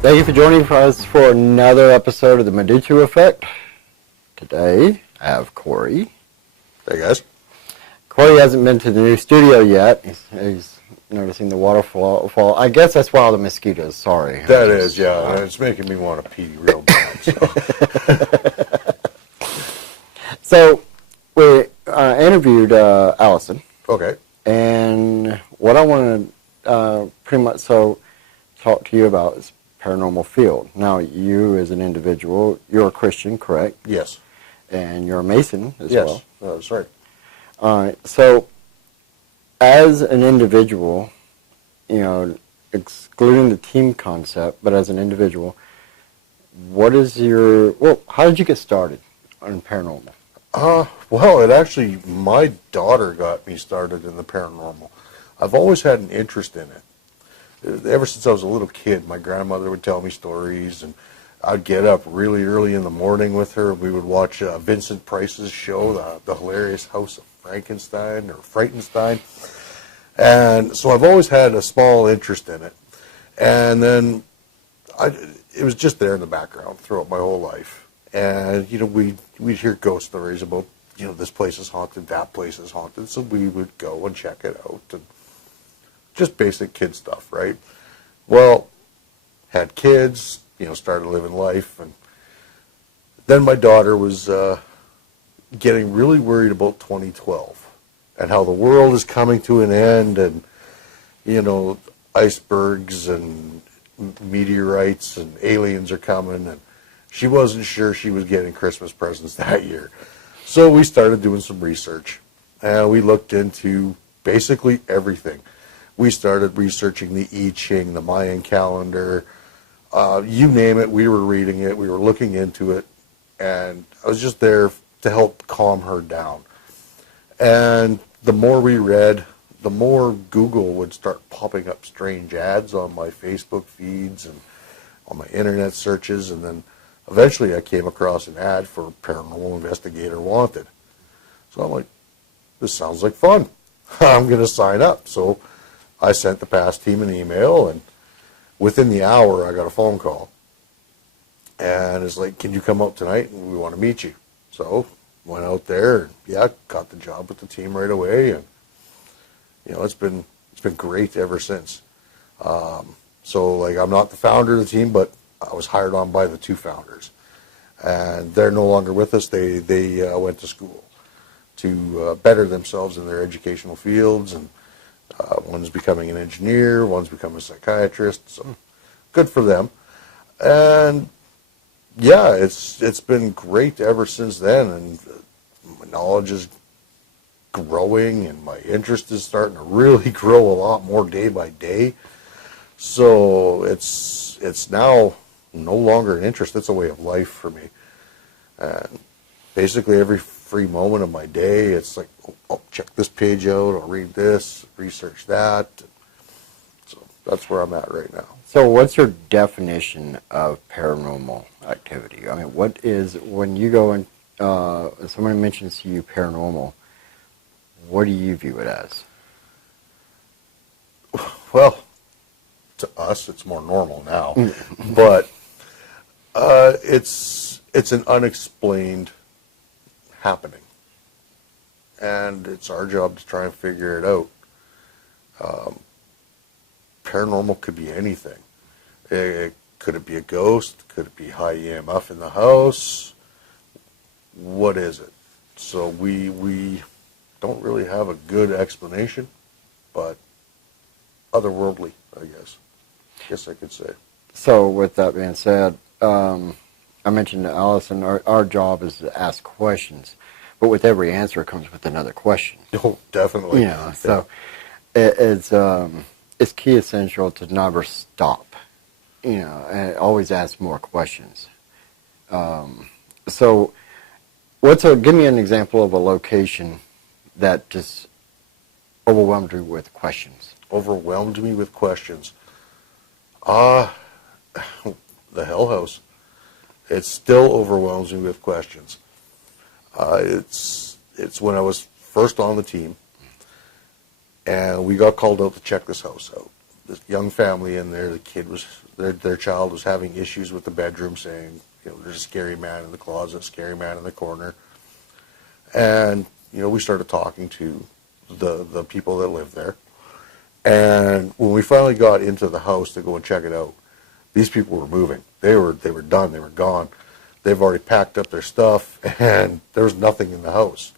Thank you for joining us for another episode of the Medici Effect. Today, I have Cory. Hey, guys. Cory hasn't been to the new studio yet. He's noticing the waterfall. I guess that's why all the mosquitoes. Sorry. That is, yeah. It's making me want to pee real bad. So we interviewed Allison. Okay. And what I want to pretty much talk to you about is paranormal field. Now, you as an individual, you're a Christian, correct? Yes. And you're a Mason as well. Yes, that's right. All right. So, as an individual, excluding the team concept, but as an individual, how did you get started on paranormal? My daughter got me started in the paranormal. I've always had an interest in it. Ever since I was a little kid, my grandmother would tell me stories, and I'd get up really early in the morning with her. We would watch Vincent Price's show, the hilarious House of Frankenstein or Frightenstein. And so I've always had a small interest in it. And then it was just there in the background throughout my whole life. And, we'd hear ghost stories about, this place is haunted, that place is haunted. So we would go and check it out. And just basic kid stuff, right? Well, had kids, started living life. And then my daughter was getting really worried about 2012 and how the world is coming to an end and, icebergs and meteorites and aliens are coming. And she wasn't sure she was getting Christmas presents that year. So we started doing some research. And we looked into basically everything. We started researching the I Ching, the Mayan calendar, you name it, we were reading it, we were looking into it, and I was just there to help calm her down. And the more we read, the more Google would start popping up strange ads on my Facebook feeds and on my internet searches, and then eventually I came across an ad for Paranormal Investigator Wanted. So I'm like, this sounds like fun. I'm going to sign up. So I sent the P.A.S.T team an email, and within the hour, I got a phone call. And it's like, can you come out tonight? And we want to meet you. So went out there, and got the job with the team right away. And, it's been great ever since. So, I'm not the founder of the team, but I was hired on by the two founders. And they're no longer with us. They went to school to better themselves in their educational fields, and one's becoming an engineer, one's becoming a psychiatrist, so good for them. And it's been great ever since then, and my knowledge is growing, and my interest is starting to really grow a lot more day by day. So it's now no longer an interest, it's a way of life for me. And basically every free moment of my day, it's like, I'll check this page out, I'll read this, research that. So that's where I'm at right now. So what's your definition of paranormal activity? I mean, when you go and somebody mentions to you paranormal, what do you view it as? Well, to us, it's more normal now. But it's an unexplained happening. And it's our job to try and figure it out. Paranormal could be anything. Could it be a ghost? Could it be high EMF in the house? What is it? So we don't really have a good explanation, but otherworldly, I guess I could say. So with that being said, I mentioned to Allison, our job is to ask questions, but with every answer comes with another question. Oh, definitely. So it's key essential to never stop, and always ask more questions. So give me an example of a location that just overwhelmed you with questions. Overwhelmed me with questions. The Hell House. It still overwhelms me with questions. It's when I was first on the team, and we got called out to check this house out. this young family in there. The kid was their child was having issues with the bedroom, saying, there's a scary man in the closet, scary man in the corner. And we started talking to the people that live there. And when we finally got into the house to go and check it out, these people were moving. They were done. They were gone. They've already packed up their stuff, and there was nothing in the house.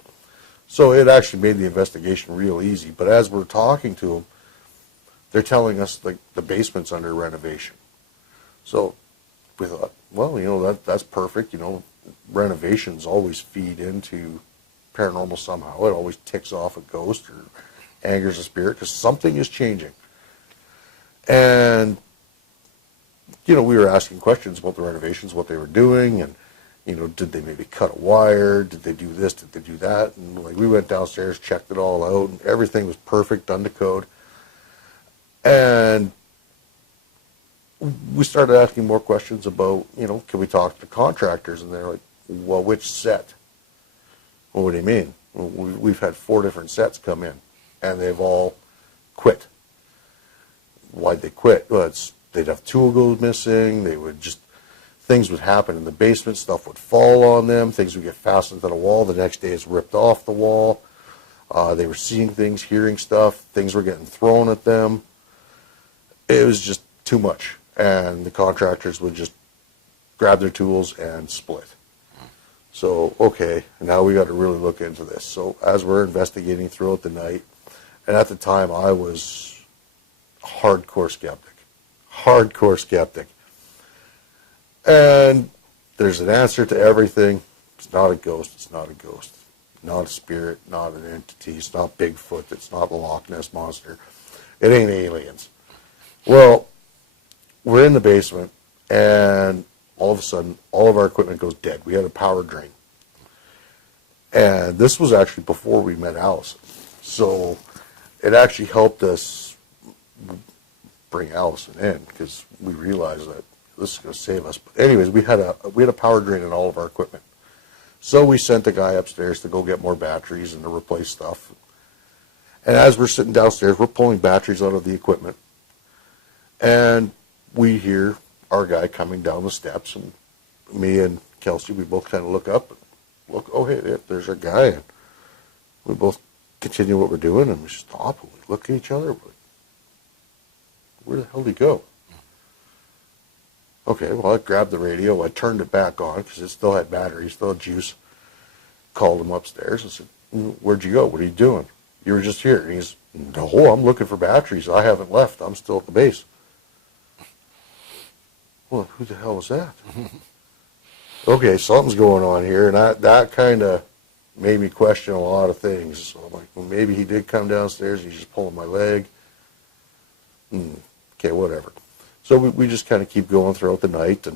So it actually made the investigation real easy. But as we're talking to them, they're telling us like the basement's under renovation. So we thought, well, that's perfect. Renovations always feed into paranormal somehow. It always ticks off a ghost or angers a spirit because something is changing. And we were asking questions about the renovations, what they were doing, and did they maybe cut a wire? Did they do this? Did they do that? And we went downstairs, checked it all out, and everything was perfect, done to code. And we started asking more questions about, can we talk to contractors? And they're like, well, which set? Well, what do you mean? Well, we've had 4 different sets come in, and they've all quit. Why'd they quit? Well, they'd have tool goes missing. Things would happen in the basement. Stuff would fall on them. Things would get fastened to the wall. The next day it's ripped off the wall. They were seeing things, hearing stuff. Things were getting thrown at them. It was just too much. And the contractors would just grab their tools and split. So, okay, now we got to really look into this. So as we're investigating throughout the night, and at the time I was hardcore skeptic. And there's an answer to everything. It's not a ghost. It's not a ghost. Not a spirit. Not an entity. It's not Bigfoot. It's not the Loch Ness Monster. It ain't aliens. Well, we're in the basement, and all of a sudden, all of our equipment goes dead. We had a power drain. And this was actually before we met Allison. So it actually helped us bring Allison in because we realized that this is going to save us. But anyways, we had a power drain in all of our equipment. So we sent a guy upstairs to go get more batteries and to replace stuff. And as we're sitting downstairs, we're pulling batteries out of the equipment. And we hear our guy coming down the steps, and me and Kelsey, we both kind of look up, look, oh, hey, there's our guy. And we both continue what we're doing, and we stop, and we look at each other. Like, where the hell did he go? Okay, well, I grabbed the radio. I turned it back on because it still had battery, still had juice. Called him upstairs and said, where'd you go? What are you doing? You were just here. And he's, no, I'm looking for batteries. I haven't left. I'm still at the base. Well, who the hell was that? Okay, something's going on here. And that kind of made me question a lot of things. So I'm like, well, maybe he did come downstairs and he's just pulling my leg. Okay, whatever. So we just kind of keep going throughout the night.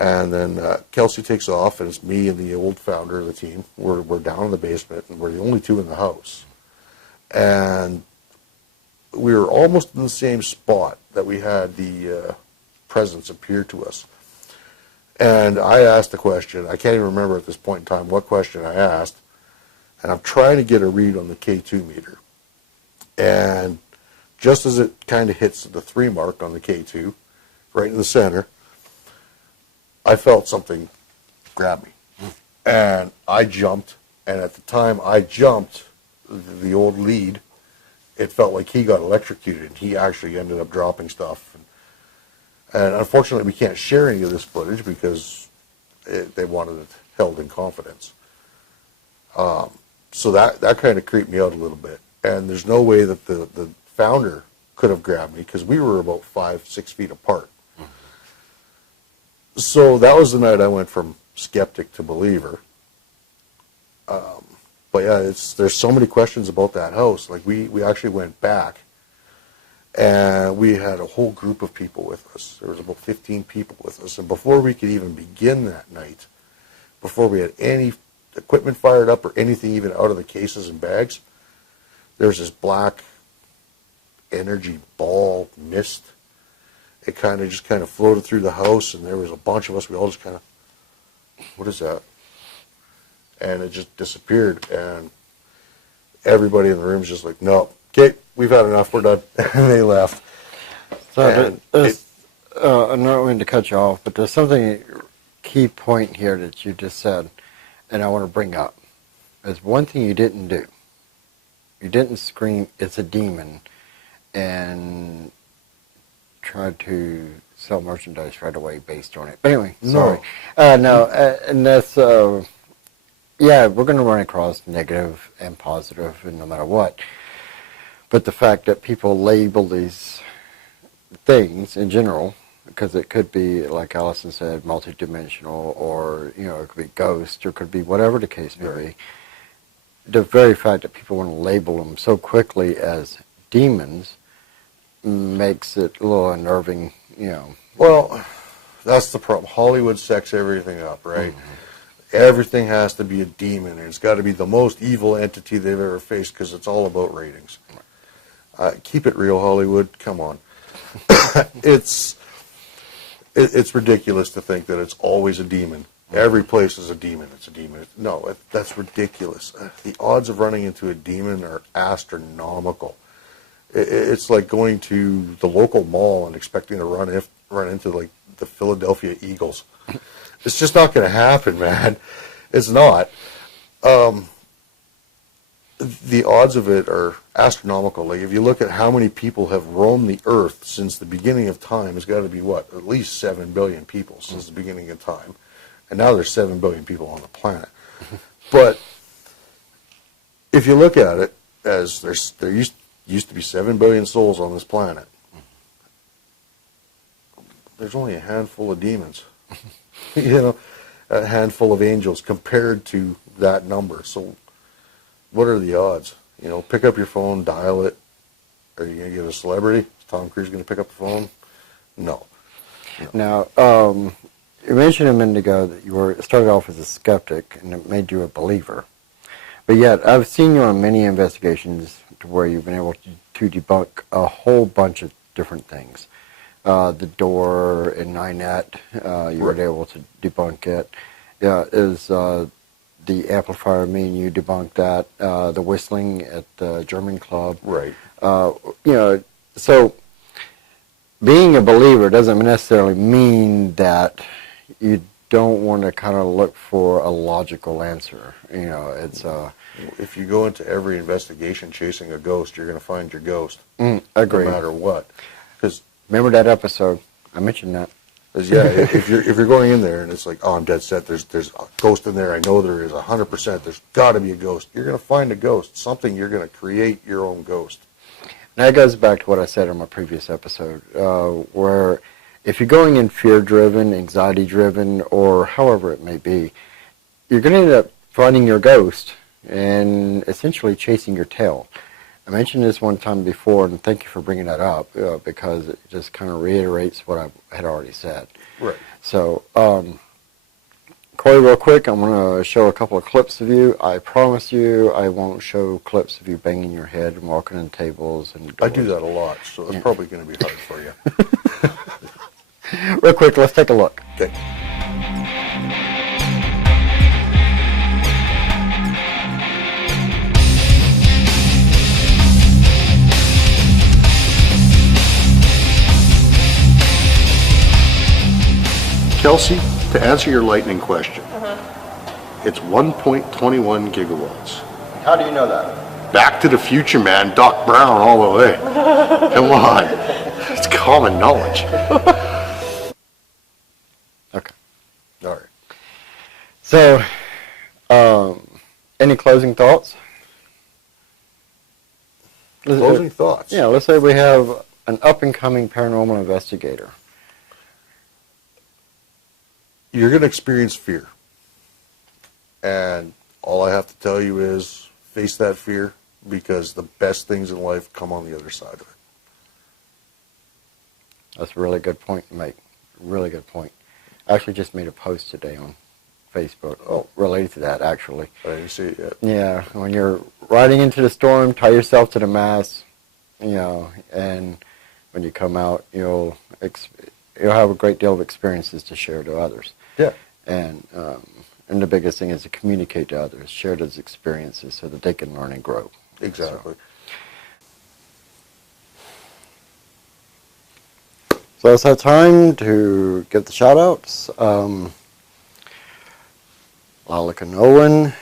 And then Kelsey takes off, and it's me and the old founder of the team. We're down in the basement, and we're the only 2 in the house. And we were almost in the same spot that we had the presence appear to us. And I asked the question. I can't even remember at this point in time what question I asked. And I'm trying to get a read on the K2 meter. And just as it kind of hits the 3 mark on the K2, right in the center, I felt something grab me. And I jumped. And at the time I jumped, the old lead, it felt like he got electrocuted. He actually ended up dropping stuff. And unfortunately, we can't share any of this footage because they wanted it held in confidence. So that kind of creeped me out a little bit. And there's no way that the founder could have grabbed me because we were about 5-6 feet apart. So that was the night I went from skeptic to believer. But yeah, there's so many questions about that house. Like we actually went back, and we had a whole group of people with us. There was about 15 people with us. And before we could even begin that night, before we had any equipment fired up or anything even out of the cases and bags, there's this black energy ball mist. It kind of floated through the house, and there was a bunch of us. We all just kind of, what is that? And it just disappeared, and everybody in the room was just like, no, okay, we've had enough, we're done. And they left. So And I'm not going to cut you off, but there's something, key point here that you just said, and I want to bring up. There's one thing you didn't do. You didn't scream, "It's a demon," and try to sell merchandise right away based on it. But anyway, sorry. And that's, yeah, we're going to run across negative and positive, and no matter what. But the fact that people label these things in general, because it could be, like Allison said, multidimensional, or, it could be ghost, or it could be whatever the case may be. The very fact that people want to label them so quickly as demons makes it a little unnerving, Well, that's the problem. Hollywood sets everything up, right? Mm-hmm. Everything has to be a demon, and it's got to be the most evil entity they've ever faced because it's all about ratings. Keep it real, Hollywood. Come on. It's ridiculous to think that it's always a demon. Every place is a demon. It's a demon. No, that's ridiculous. The odds of running into a demon are astronomical. It's like going to the local mall and expecting to run into like the Philadelphia Eagles. It's just not going to happen, man. It's not. The odds of it are astronomical. Like, if you look at how many people have roamed the earth since the beginning of time, it's got to be, what, at least 7 billion people since the beginning of time. And now there's 7 billion people on the planet. But if you look at it as there used to be 7 billion souls on this planet, there's only a handful of demons. A handful of angels compared to that number. So what are the odds? Pick up your phone, dial it. Are you going to get a celebrity? Is Tom Cruise going to pick up the phone? No. Now, you mentioned a minute ago that you started off as a skeptic, and it made you a believer. But yet, I've seen you on many investigations to where you've been able to debunk a whole bunch of different things. The door in Ninette, you were able to debunk it. Is the amplifier, me and you debunked that. The whistling at the German club. Right. So being a believer doesn't necessarily mean that you don't want to kind of look for a logical answer. It's if you go into every investigation chasing a ghost, you're going to find your ghost. Agree. No matter what. Because remember that episode? I mentioned that. Yeah, if you're going in there and it's like, oh, I'm dead set. There's a ghost in there. I know there is 100%. There's got to be a ghost. You're going to find a ghost. Something. You're going to create your own ghost. Now, that goes back to what I said in my previous episode, where if you're going in fear-driven, anxiety-driven, or however it may be, you're going to end up finding your ghost and essentially chasing your tail. I mentioned this one time before, and thank you for bringing that up, because it just kind of reiterates what I had already said. Right. So, Cory, real quick, I'm going to show a couple of clips of you. I promise you I won't show clips of you banging your head and walking on tables. And doors. I do that a lot, so it's probably going to be hard for you. Real quick, let's take a look. Okay. Kelsey, to answer your lightning question, it's 1.21 gigawatts. How do you know that? Back to the Future, man. Doc Brown all the way. Come on. It's common knowledge. Okay. All right. So, any closing thoughts? Closing thoughts? Yeah, let's say we have an up-and-coming paranormal investigator. You're going to experience fear. And all I have to tell you is face that fear, because the best things in life come on the other side of it. That's a really good point to make. Really good point. I actually just made a post today on Facebook related to that, actually. I didn't see it yet. Yeah, when you're riding into the storm, tie yourself to the mast, and when you come out, you'll have a great deal of experiences to share to others. Yeah. And the biggest thing is to communicate to others, share those experiences so that they can learn and grow. Exactly. So it's that time to give the shout outs. Lalica Nolan,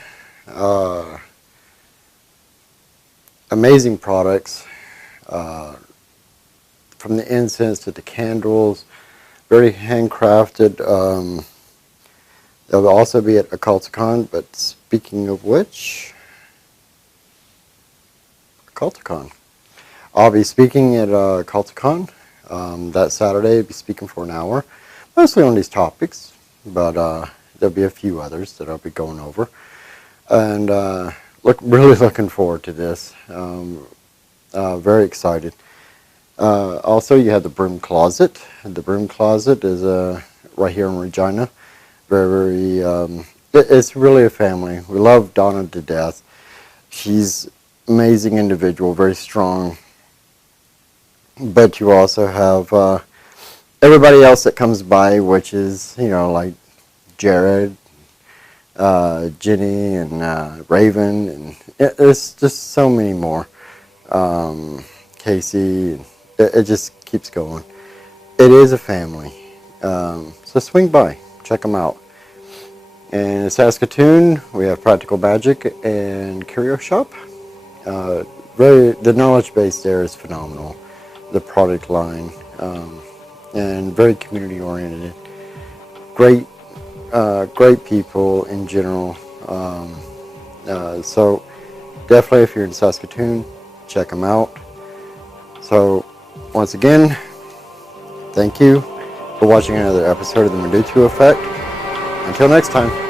amazing products, from the incense to the candles, very handcrafted. They'll also be at Occulticon, but speaking of which, Occulticon. I'll be speaking at Occulticon that Saturday. I'll be speaking for an hour, mostly on these topics, but there'll be a few others that I'll be going over. And really looking forward to this. Very excited. Also, you have the Broom Closet. The Broom Closet is right here in Regina. Very, it's really a family. We love Donna to death. She's amazing individual, very strong. But you also have everybody else that comes by, which is, like Jared, Jenny, and Raven, and there's just so many more. Casey, and it just keeps going. It is a family. So swing by, check them out. And in Saskatoon, we have Practical Magic and Curio Shop. The knowledge base there is phenomenal. The product line, and very community oriented. Great people in general. So definitely, if you're in Saskatoon, check them out. So once again, thank you for watching another episode of the Medutu Effect. Until next time.